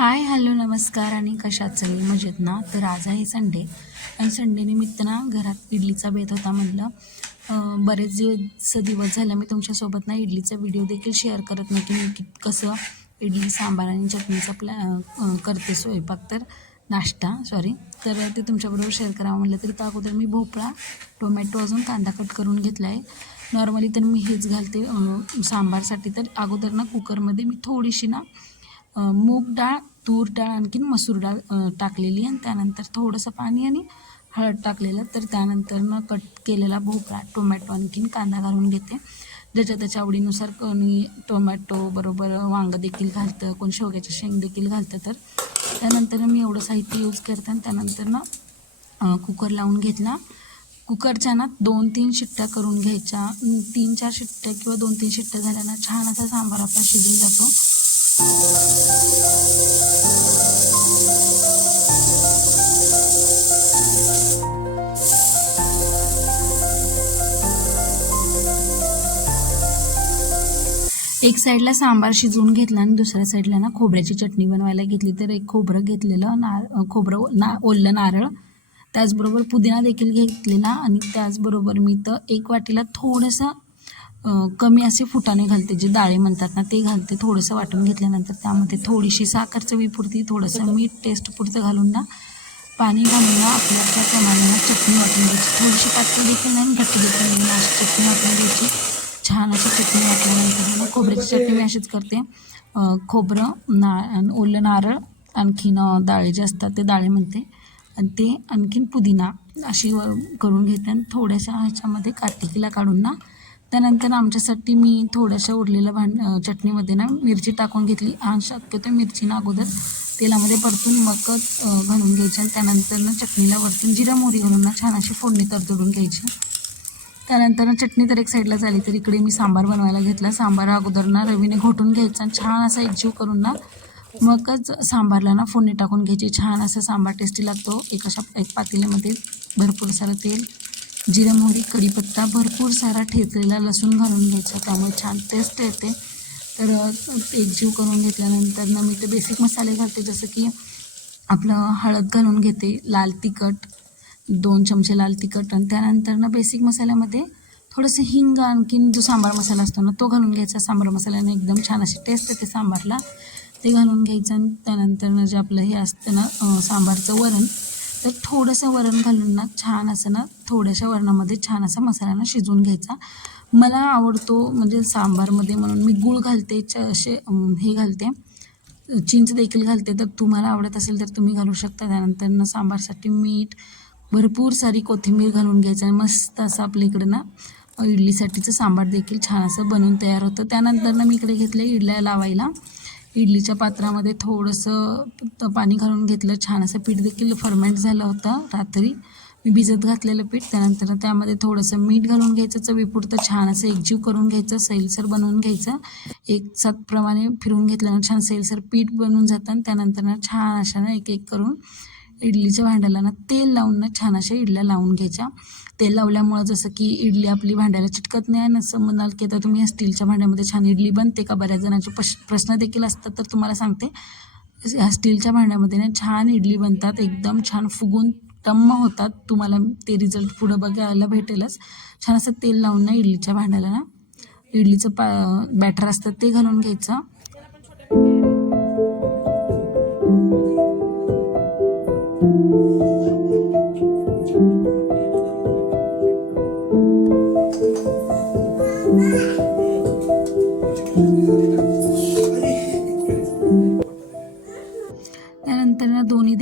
Hi hello नमस्कार आणि कशात सगळी मजेत ना? तर आज आहे संडे आणि संडे निमित्त ना घरात इडलीचा बेत होता म्हटलं. बरेच दिवस दिवस झाले मी तुमच्यासोबत ना इडलीचा व्हिडिओ देखील शेअर करत नाही की मी कसं इडली सांबार आणि चटणीचा प्लॅ करते स्वयंपाक तर नाश्ता सॉरी तर ते तुमच्याबरोबर शेअर करावं म्हटलं तरी त्या अगोदर मी भोपळा टोमॅटो अजून कांदा कट करून घेतला आहे नॉर्मली तर मी हेच घालते सांबारसाठी. तर अगोदर ना कुकरमध्ये मी थोडीशी ना मूग डाळ तूर डाळ आणखीन मसूर डाळ टाकलेली आणि त्यानंतर थोडंसं पाणी आणि हळद टाकलेलं. तर त्यानंतर मग कट केलेला भोपळा टोमॅटो आणखीन कांदा घालून घेते. ज्याच्या त्याच्या आवडीनुसार कोणी टोमॅटो बरोबर वांगं देखील घालतं कोणी शेवग्याचे शेंग देखील घालतं तर. त्यानंतर मी एवढं साहित्य यूज करते आणि त्यानंतर ना कुकर लावून घेतला. कुकरच्या ना दोन तीन शिट्ट्या करून घ्यायच्या. तीन चार शिट्ट्या किंवा दोन तीन शिट्ट्या झाल्या ना छान असा सांबार आपला शिजून जातो. एक साईडला सांबार शिजवून घेतला आणि दुसऱ्या साईडला ना खोबऱ्याची चटणी बनवायला घेतली. तर एक खोबरं घेतलेलं नार खोबरं ना ओललं नारळ. त्याचबरोबर पुदिना देखील घेतलेला आणि त्याचबरोबर मी तर एक वाटीला थोडंसं कमी असे फुटाणे घालते जे डाळे म्हणतात ना ते घालते थोडंसं वाटून घेतल्यानंतर त्यामध्ये थोडीशी साखर चवीपुरती थोडंसं मीठ टेस्ट पुरतं घालून ना पाणी घालून ना आपल्या त्या प्रमाणाने चटणी वाटून द्यायची थोडीशी पातळी देखील नाही आणि घट्ट देखील नाही अशी चटणी वाटून द्यायची छान अशी चटणी वाटल्यानंतर ना खोबऱ्याची चटणी मी अशीच करते. खोबरं ना आणि ओलं नारळ आणखीन डाळे जे असतात ते डाळे म्हणते. आणि ते आणखीन पुदिना अशी करून घेते आणि थोड्याशा ह्याच्यामध्ये कार्तिकीला काढून ना त्यानंतर आमच्यासाठी मी थोड्याशा उरलेल्या भांड चटणीमध्ये ना मिरची टाकून घेतली. आणि शक्यतो मिरचीनं अगोदर तेलामध्ये परतून मकच घालून घ्यायची आणि त्यानंतर ना चटणीला वरतून जिरा मोहरी घालून ना छान अशी फोडणी तरतडून घ्यायची. त्यानंतर ना चटणी तर एक साईडला झाली तर इकडे मी सांबार बनवायला घेतला. सांबार अगोदर ना रवीने घोटून घ्यायचा आणि छान असा एकजीव करून ना मगच सांबारला ना फोडणी टाकून घ्यायची. छान असा सांबार टेस्टी लागतो. एक अशा एक पातेल्यामध्ये भरपूर सारं तेल जिरे मोहरी कढीपत्ता भरपूर सारा ठेचलेला लसूण घालून घ्यायचा त्यामुळे छान टेस्ट येते. तर अ, एकजीव करून घेतल्यानंतर ना मी ते बेसिक मसाले घालते जसं की आपलं हळद घालून घेते लाल तिखट दोन चमचे लाल तिखट आणि त्यानंतर ना बेसिक मसाल्यामध्ये थोडंसं हिंग आणखीन जो सांबार मसाला असतो ना तो घालून घ्यायचा. सांबार मसाल्याने एकदम छान अशी टेस्ट येते सांबारला. ते घालून घ्यायचं आणि त्यानंतर ना जे आपलं हे असतं ना सांबारचं वरण तर थोडंसं वरण घालून ना छान असं ना थोड्याशा वरणामध्ये छान असा मसाला ना शिजवून घ्यायचा. मला आवडतो म्हणजे सांबारमध्ये म्हणून मी गूळ घालते च असे हे घालते. चिंच देखील घालते. तर तुम्हाला आवडत असेल तर तुम्ही घालू शकता. त्यानंतर ना सांबारसाठी मीठ भरपूर सारी कोथिंबीर घालून घ्यायचं आणि मस्त असं आपल्या इकडं ना इडलीसाठीचं सांबार देखील छान असं बनवून तयार होतं. त्यानंतर ना मी इकडे घेतलं इडल्या लावायला. इडलीच्या पात्रामध्ये थोडंसं पाणी घालून घेतलं. छान असं पीठ देखील फर्मेंट झालं होतं रात्री. मी भिजत घातलेलं पीठ. त्यानंतर त्यामध्ये थोडंसं मीठ घालून घ्यायचं चवीपुरतं छान असं एकजीव करून घ्यायचं सैलसर बनवून घ्यायचं. एक सातप्रमाणे फिरून घेतल्यानं छान सैलसर पीठ बनवून जातं आणि त्यानंतर ना छान अशा ना एक एक करून इडलीच्या भांड्याला ना तेल लावून ना छान अशा इडल्या लावून घ्यायच्या. तेल लावल्यामुळं जसं की इडली आपली भांड्याला चिटकत नाही आणि असं म्हणाल की आता तुम्ही स्टीलच्या भांड्यामध्ये छान इडली बनते का? बऱ्याच जणांचे पश प्रश्न देखील असतात तर तुम्हाला सांगते. ह्या स्टीलच्या भांड्यामध्ये ना छान इडली बनतात एकदम छान फुगून टम्म होतात. तुम्हाला ते रिझल्ट पुढं बघायला भेटेलच. छान असं तेल लावून ना इडलीच्या भांड्याला ना. इडलीचं पा बॅटर असतं ते घालून घ्यायचं.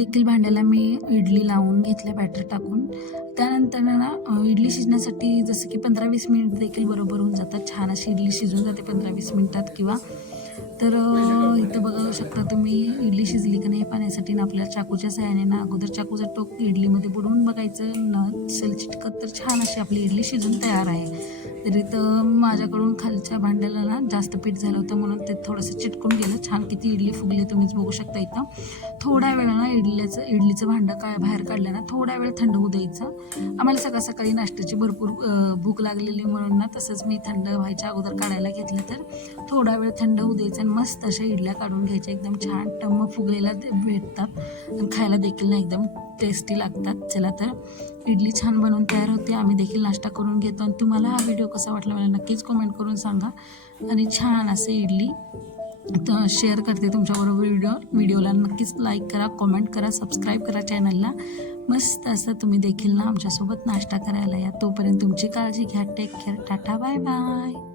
देखील भांड्याला मी इडली लावून घेतल्या बॅटर टाकून. त्यानंतर ना इडली शिजण्यासाठी जसं की पंधरा वीस मिनिट देखील बरोबर होऊन जातात. छान अशी इडली शिजून जाते पंधरा वीस मिनिटात किंवा. तर इथं बघू शकता तुम्ही इडली शिजली का नाही हे पाण्यासाठी ना आपल्याला चाकूच्या सहाय्याने ना अगोदर चाकूचा टोक इडलीमध्ये बुडवून बघायचं नसेल चिटकत तर छान अशी आपली इडली शिजून तयार आहे. तरी तर माझ्याकडून खालच्या भांड्याला ना जास्त पीठ झालं होतं म्हणून ते थोडंसं चिटकून गेलं. छान किती इडली फुगली तुम्हीच बघू शकता इथं. थोड्या वेळा ना इडल्याचं इडलीचं भांडं काय बाहेर काढलं ना थोड्या वेळ थंड होऊ द्यायचं. आम्हाला सकाळ सकाळी नाश्त्याची भरपूर भूक लागलेली म्हणून ना तसंच मी थंड व्हायच्या अगोदर काढायला घेतलं तर थोडा वेळ थंड होऊ द्यायचं आणि मस्त अशा इडल्या काढून घ्यायच्या. एकदम छान टम्म फुगलेल्या ते भेटतात आणि खायला देखील ना एकदम टेस्टी लागतात. चला तर इडली छान बनवून तयार होते. आम्ही देखील नाश्ता करून घेतो. आणि तुम्हाला हा व्हिडिओ कसा वाटला मला नक्कीच कमेंट करून सांगा. आणि छान असे इडली तर शेअर करते तुमच्याबरोबर व्हिडिओ व्हिडिओला नक्कीच लाईक करा कमेंट करा सबस्क्राईब करा चॅनलला मस्त असं तुम्ही देखील ना आमच्यासोबत नाश्ता करायला या. तोपर्यंत तुमची काळजी घ्या. Take care tata bye bye